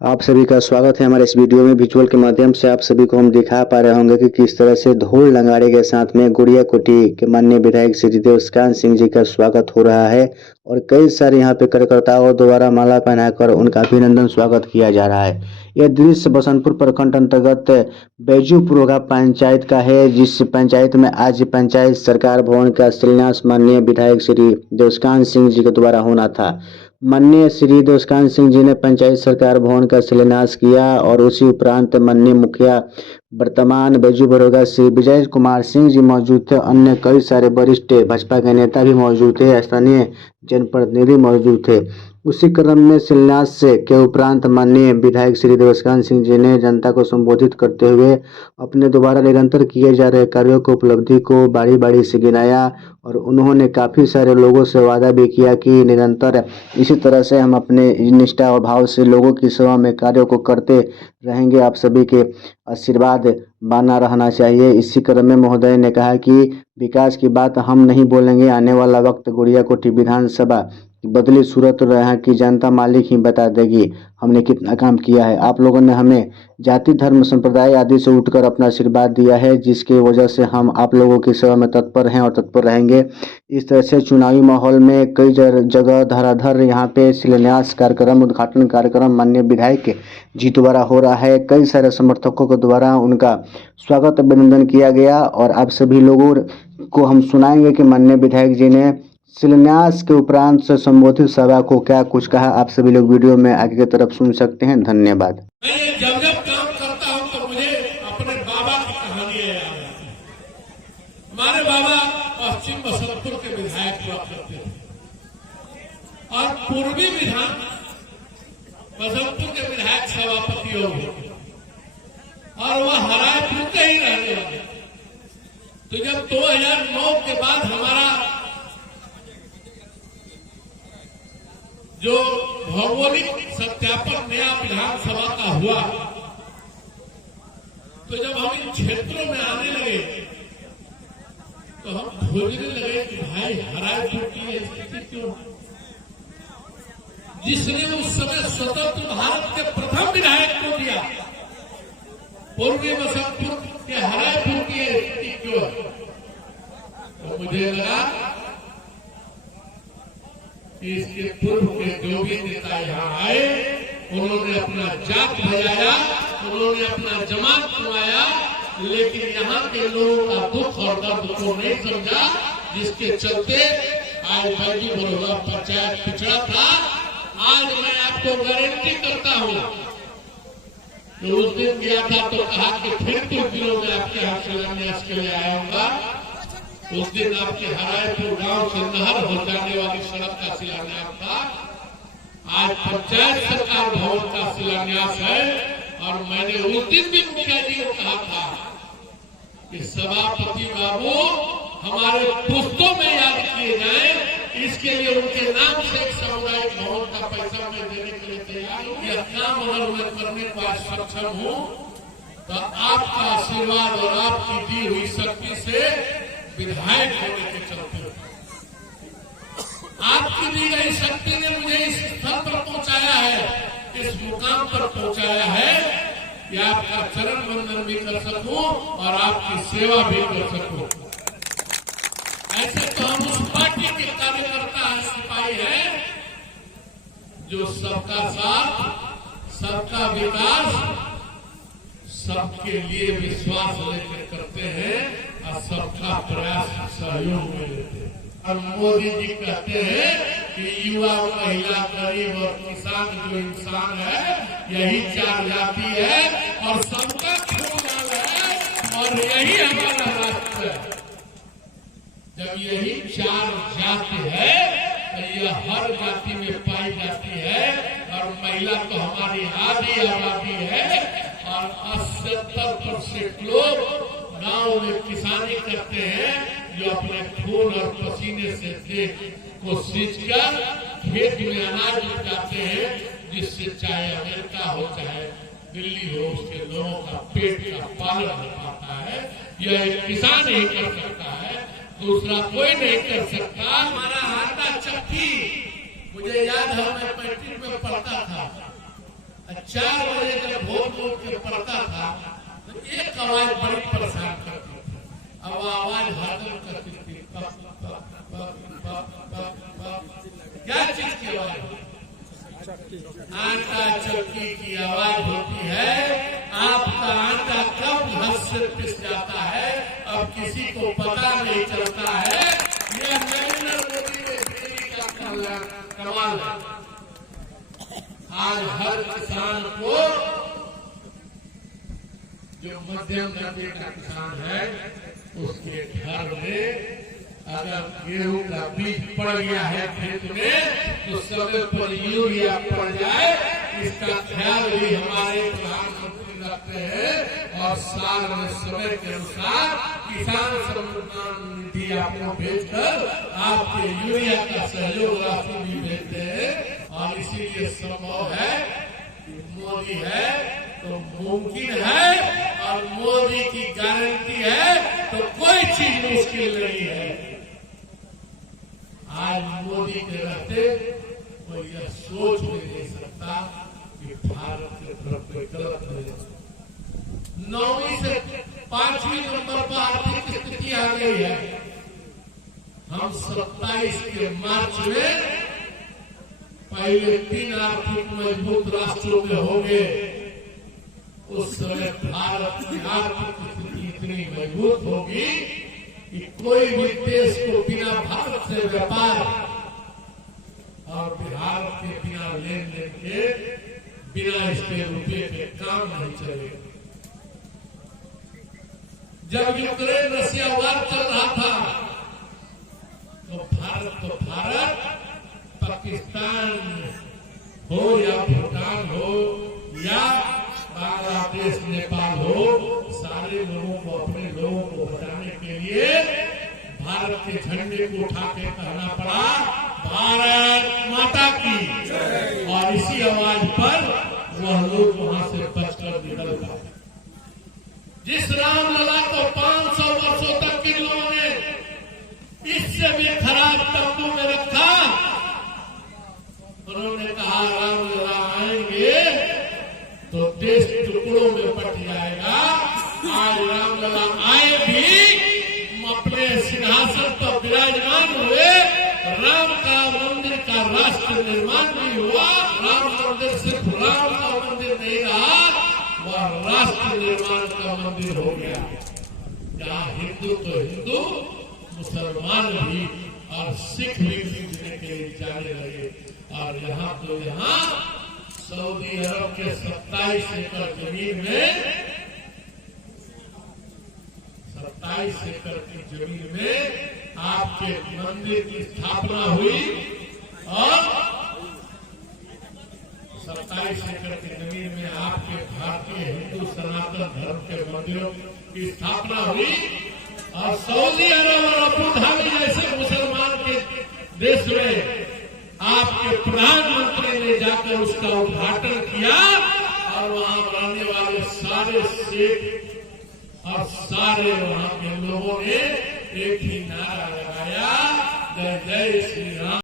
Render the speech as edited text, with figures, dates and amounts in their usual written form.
आप सभी का स्वागत है हमारे इस वीडियो में। विजुअल के माध्यम से आप सभी को हम दिखा पा रहे होंगे कि किस तरह से ढोल नगाड़े के साथ में गुड़िया कोठी के माननीय विधायक श्री देवस्कांत सिंह जी का स्वागत हो रहा है और कई सारे यहाँ पे कार्यकर्ताओं द्वारा माला पहनाकर उनका अभिनंदन स्वागत किया जा रहा है। यह दृश्य बसंतपुर प्रखंड अंतर्गत बैजूपुर पंचायत का है, जिस पंचायत में आज पंचायत सरकार भवन का शिलान्यास माननीय विधायक श्री देवस्कांत सिंह जी के द्वारा होना था। माननीय श्री देवस्कांत सिंह जी ने पंचायत सरकार भवन का शिलान्यास किया और उसी उपरांत माननीय मुखिया वर्तमान बैजू बड़ौदा श्री विजय कुमार सिंह जी मौजूद थे। अन्य कई सारे वरिष्ठ भाजपा के नेता भी मौजूद थे, स्थानीय जनप्रतिनिधि मौजूद थे। उसी क्रम में शिलान्यास के उपरांत माननीय विधायक श्री देवस्कांत सिंह जी ने जनता को संबोधित करते हुए अपने द्वारा निरंतर किए जा रहे कार्यों को उपलब्धि को बारी बारी से गिनाया और उन्होंने काफ़ी सारे लोगों से वादा भी किया कि निरंतर इसी तरह से हम अपने निष्ठा और भाव से लोगों की सेवा में कार्यों को करते रहेंगे। आप सभी के आशीर्वाद बना रहना चाहिए। इसी क्रम में महोदय ने कहा कि विकास की बात हम नहीं बोलेंगे, आने वाला वक्त गुड़िया कोठी विधानसभा बदली सूरत और यहाँ की जनता मालिक ही बता देगी हमने कितना काम किया है। आप लोगों ने हमें जाति धर्म संप्रदाय आदि से उठकर अपना आशीर्वाद दिया है, जिसकी वजह से हम आप लोगों की सेवा में तत्पर हैं और तत्पर रहेंगे। इस तरह से चुनावी माहौल में कई जगह धराधर यहाँ पे शिलान्यास कार्यक्रम, उद्घाटन कार्यक्रम माननीय विधायक जी द्वारा हो रहा है। कई सारे समर्थकों के द्वारा उनका स्वागत अभिनंदन किया गया और आप सभी लोगों को हम सुनाएंगे कि माननीय विधायक जी ने शिलान्यास के उपरांत से संबोधित सभा को क्या कुछ कहा। आप सभी लोग वीडियो में आगे की तरफ सुन सकते हैं। धन्यवाद। मैं जब जब काम करता हूं तो मुझे अपने बाबा की कहानी याद आती है। हमारे बाबा पश्चिम बसंतपुर के विधायक हुआ करते थे और पूर्वी विधान बसंतपुर के विधायक सभापति हो गए और वह हरायपुर के ही रहने वाले। तो जब 2009 के बाद हमारा जो भौगोलिक सत्यापन नया विधानसभा का हुआ, तो जब हम इन क्षेत्रों में आने लगे तो हम खोजने लगे कि भाई हरायपुर की स्थिति क्यों, जिसने उस समय स्वतंत्र भारत के प्रथम विधायक को दिया, पूर्वी बसंतपुर के हरायपुर की स्थिति क्यों है। तो मुझे लगा इसके पूर्व के जो भी नेता यहाँ आए उन्होंने अपना जात बजाया, उन्होंने अपना जमात कमाया, लेकिन यहाँ के लोगों का दुख और दर्द को नहीं समझा, जिसके चलते आज बैजू बड़ौदा पंचायत पिछड़ा था। आज मैं आपको गारंटी करता हूँ कि उस दिन गया था तो कहा कि फिर कुछ दिनों में आपके यहाँ शिलान्यास के लिए आऊंगा। उस दिन आपके हरायपुर गांव से नहर हो जाने वाली सड़क का शिलान्यास था। आज पंचायत सरकार भवन का शिलान्यास है और मैंने उस दिन भी मुखिया जी को कहा था कि सभापति बाबू हमारे पुस्तों में याद किए जाए, इसके लिए उनके नाम से एक सामुदायिक भवन का पैसा मैं देने के लिए तैयार हूं। यह काम अगर मैं करने को आज सक्षम हूं तो आपका आशीर्वाद और आपकी दी हुई शक्ति से विधायक होने के चलते आपकी दी गई शक्ति ने मुझे इस स्तर पर पहुंचाया है, इस मुकाम पर पहुंचाया है कि आपका चरण वंदन भी कर सकूं और आपकी सेवा भी कर सकूं। ऐसे तो हम उस पार्टी के कार्यकर्ता हैं, सिपाही हैं, जो सबका साथ, सबका विकास, सबके लिए विश्वास लेकर करते हैं और सबका प्रयास सहयोग में लेते हैं। और मोदी जी कहते हैं कि युवा, महिला, गरीब और किसान जो इंसान है यही चार जाति है और सबका खून है और यही हमारा राष्ट्र है। जब यही चार जाति है तो यह हर जाति में पाई जाती है और महिला तो हमारी आधी आबादी है और 70% लोग गांव में किसानी करते हैं, जो अपने खून और पसीने से खेत को सींचकर खेत में अनाज उपजाते हैं, जिससे चाहे अमेरिका हो चाहे दिल्ली हो उसके लोगों का पेट का पालन हो पाता है। यह एक किसान ही कर सकता है, दूसरा कोई नहीं कर सकता। हमारा हाथा चक्की, मुझे याद है मैं 35 में पढ़ता था, 4 बजे जब भोर उठ के पड़ता था तो एक आवाज बड़ी परेशान करती थी। अब आवाज हजम करती थी, क्या चीज की आवाज? आटा चक्की की आवाज होती है। आपका आटा कब घस से पिस जाता है अब किसी को पता नहीं चलता है। यह नरेंद्र मोदी का कमाल है। आज हर किसान को, जो मध्यम दर्जे का किसान है, उसके घर में अगर गेहूं का बीज पड़ गया है खेत में तो समय पर यूरिया पड़ जाए, इसका ख्याल भी हमारे प्रधानमंत्री रखते हैं। और साल में समय के अनुसार किसान सम्मान निधि आपको भेजकर आपके यूरिया का सहयोग राशि भी भेजते हैं। और इसीलिए संभव है कि मोदी है तो मुमकिन है, और मोदी की गारंटी है तो कोई चीज मुश्किल नहीं है। आज मोदी के रहते कोई यह सोच भी नहीं सकता कि भारत के तरफ कोई गलत हो जाए। 9वीं से 5वीं नंबर पर आर्थिक स्थिति आ गई है। हम 27 के मार्च में पहले 3 आर्थिक मजबूत राष्ट्रों में होंगे। उस समय भारत की आर्थिक स्थिति इतनी मजबूत होगी कि कोई भी देश को बिना भारत से व्यापार और भारत के बिना लेन देन के, बिना इसके रुपये के काम नहीं चलेगा। जब यूक्रेन रशिया वार चल रहा था तो भारत पाकिस्तान हो या भूटान हो या बांग्लादेश नेपाल हो, सारे लोगों को, अपने लोगों को बचाने के लिए भारत के झंडे को उठा के कहना पड़ा, भारत माता की। और इसी आवाज पर वह लोग वहां से बचकर निकल पाए। जिस रामलला को 500 वर्षों तक इन लोगों ने इससे भी खराब तंबू में रखा, उन्होंने कहा रामलला आएंगे तो देश टुकड़ों में बट जाएगा। आज रामलला आए भी अपने सिंहासन पर विराजमान हुए। राम का मंदिर का राष्ट्र निर्माण भी हुआ। राम मंदिर सिर्फ राम का मंदिर नहीं रहा, वह राष्ट्र निर्माण का मंदिर हो गया। जहाँ हिंदू तो हिंदू, मुसलमान भी और सिख भी पूजने के लिए जाने लगे। और यहाँ तो यहाँ सऊदी अरब के 27 एकड़ जमीन में, 27 एकड़ की जमीन में आपके मंदिर की स्थापना हुई। और 27 एकड़ की जमीन में आपके भारतीय हिंदू सनातन धर्म के मंदिरों की स्थापना हुई। और सऊदी अरब और अबू धाबी जैसे मुसलमान के देश में आपके प्रधानमंत्री ने जाकर उसका उद्घाटन किया। और वहां रहने वाले सारे शेख और सारे वहां के लोगों ने एक ही नारा लगाया, जय जय श्री राम।